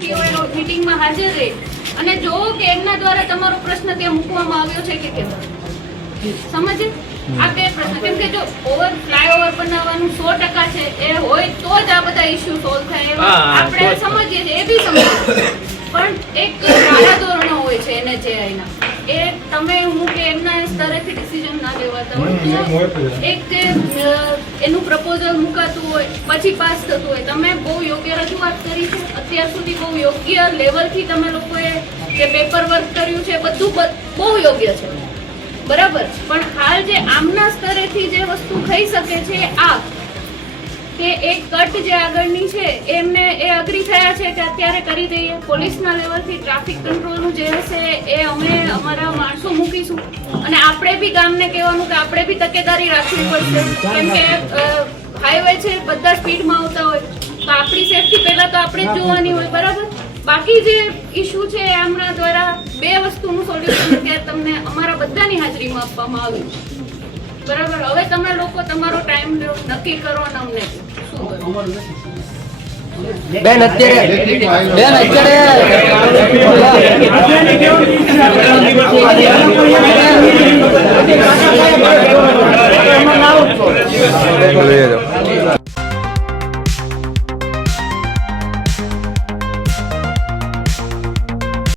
વ્યક્તિ હોય મીટિંગમાં હાજર રહે અને જોવો કે એમના દ્વારા તમારો પ્રશ્ન ત્યાં મૂકવામાં આવ્યો છે કે કેમ, સમજે આ બે પ્રશ્ન. કેમ કે જો ફ્લાયઓવર બનાવવાનું 100% છે એ હોય તો જ આ બધા ઇશ્યુ સોલ્વ થાય આપણે સમજીએ છીએ, એ બી સમજીએ. પણ એક ધારાધોરણો હોય છે એને જે એના એ તમે હું કે એમના સ્તરેથી ડિસિઝન ના લેવાતા હોય તો એક જે એનું પ્રપોઝલ મુકાતું હોય પછી પાસ થતું હોય. તમે બહુ યોગ્ય રજૂઆત કરી છે અત્યાર સુધી, બહુ યોગ્ય લેવલથી તમે લોકોએ જે પેપર વર્ક કર્યું છે બધું બહુ યોગ્ય છે, બરાબર. પણ હાલ જે આમના સ્તરેથી જે વસ્તુ થઈ શકે છે આ કે એક કટ જે આગળની છે એમને એ અગ્રી થયા છે કે અત્યારે કરી દઈએ. પોલીસના લેવલથી ટ્રાફિક કંટ્રોલનું જે હશે એ અમે અમારા માણસો મૂકીશું અને આપણે બી ગામને કહેવાનું કે આપણે બી તકેદારી રાખવી પડશે. કેમ કે હાઈવે છે, બધા સ્પીડમાં આવતા હોય તો આપણી સેફટી પહેલા તો આપણે જ જોવાની હોય, બરાબર. બાકી જે ઇશ્યુ છે એ આમના દ્વારા બે વસ્તુનું સોલ્યુશન અત્યારે તમને અમારા બધાની હાજરીમાં આપવામાં આવ્યું, બરાબર. હવે તમે લોકો તમારો ટાઈમ લો, નક્કી કરો અને અમને બેન અત્યારે